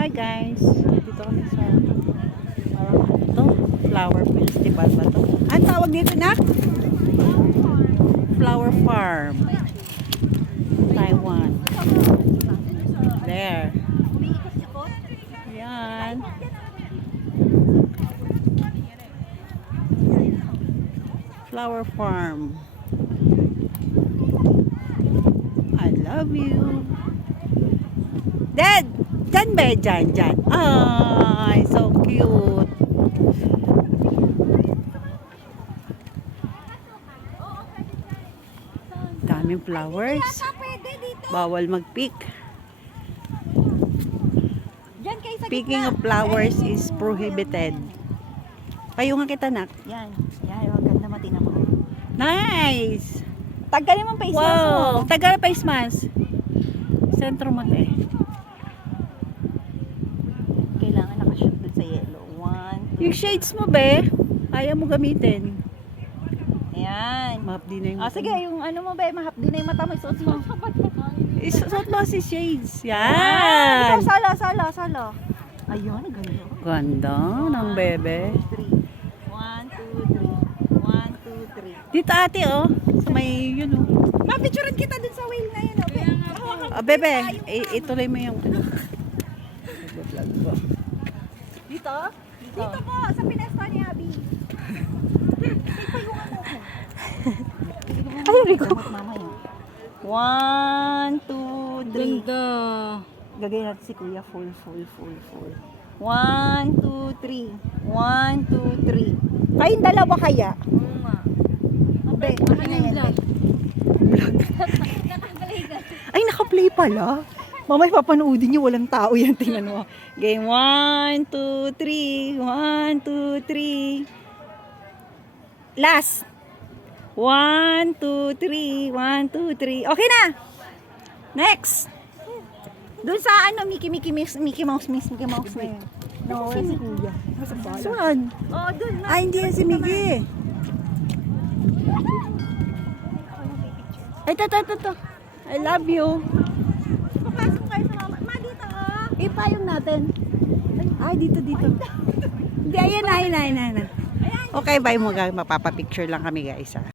Hi guys, dito kami sa ito, flower festival ba to? Ang tawag dito na? Flower farm, Taiwan. There. Yan. Flower farm. I love you. Dad! Dyan ba? Dyan. Ay, so cute. Daming flowers. Bawal mag-pick. Picking of flowers is prohibited. Payo nga kita, nak. Yan, huwag ganda matina mo. Nice! Tanggalin mo ang face mask mo. Wow! Tagal face mask. Sentro mo, eh. Kailangan nakashoot dun sa yellow. 1, 2. Yung shades mo, be, ayaw mo gamitin. Ayan. Mahapdi na yung Sige, yung ano mo ba, mahapdi na yung mata mo, isuot mo. Isuot mo si shades. Ikaw, Yan! sala. Ayun, ganda. Ganda ng bebe. 1, 2, 3. 1, 2, 3. Dito ate, oh. Sa may, yun, oh. Mapicturean kita dun sa whale na yun, Bebe, ituloy mo yung, ano. Vlog ko. Dito? Dito po, sa pinesta ni Abby. Ipayungan mo ko. Ay, Rico. 1, 2, 3. Ganda. Gagawin natin si Kuya full. 1, 2, 3. 1, 2, 3. Kayong dalawa kaya? Oo nga. Abe, vlog. Ay, naka-play pala. Mamay, papanoodin niyo, walang tao yan. Tingnan mo. Game 1, 2, 3. 1, 2, 3. Last. 1, 2, 3. 1, 2, 3. Okay na. Next. Doon sa ano, Mickey Mouse. No, si Kuya. Saan? Oh, doon na. Ay, hindi yan si Mickey. Ay, ito. I love you. Papasok kayo sa mama. Ma, dito oh. Ipayong natin. Ay, dito. Hindi, ayan na. Okay, bye mo. Mapapapicture lang kami, guys.